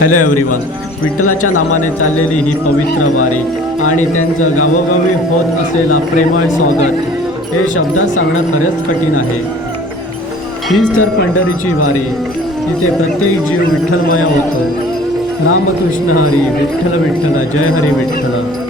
Hello everyone. विठ्ठलाच्या नामाने चाललेली ही पवित्र वारी आणि त्यांचं गावोगावी होत असलेला प्रेमळ स्वागत हे शब्दात सांगणं खरंच कठीण आहे. हीच तर पंढरीची वारी, तिथे प्रत्येक जीव विठ्ठलमय होतो. नामकृष्ण हरी विठ्ठल विठ्ठल, जय हरी विठ्ठल.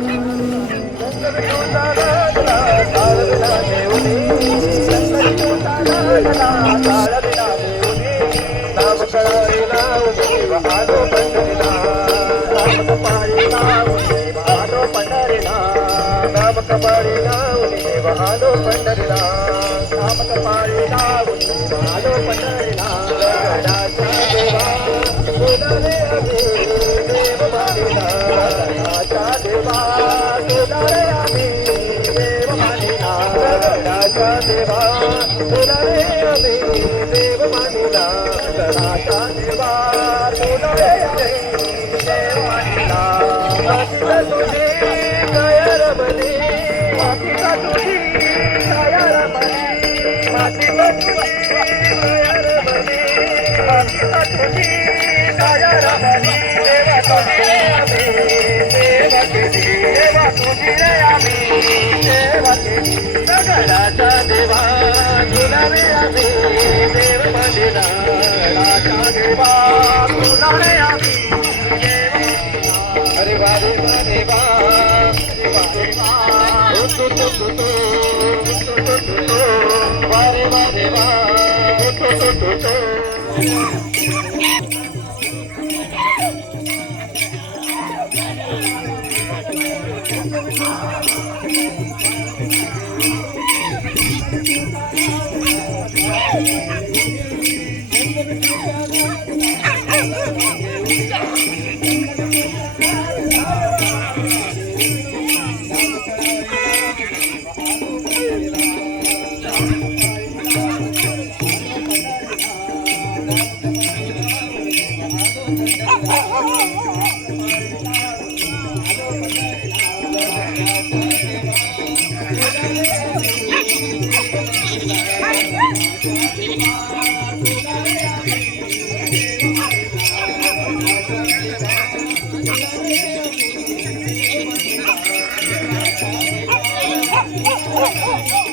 Oh,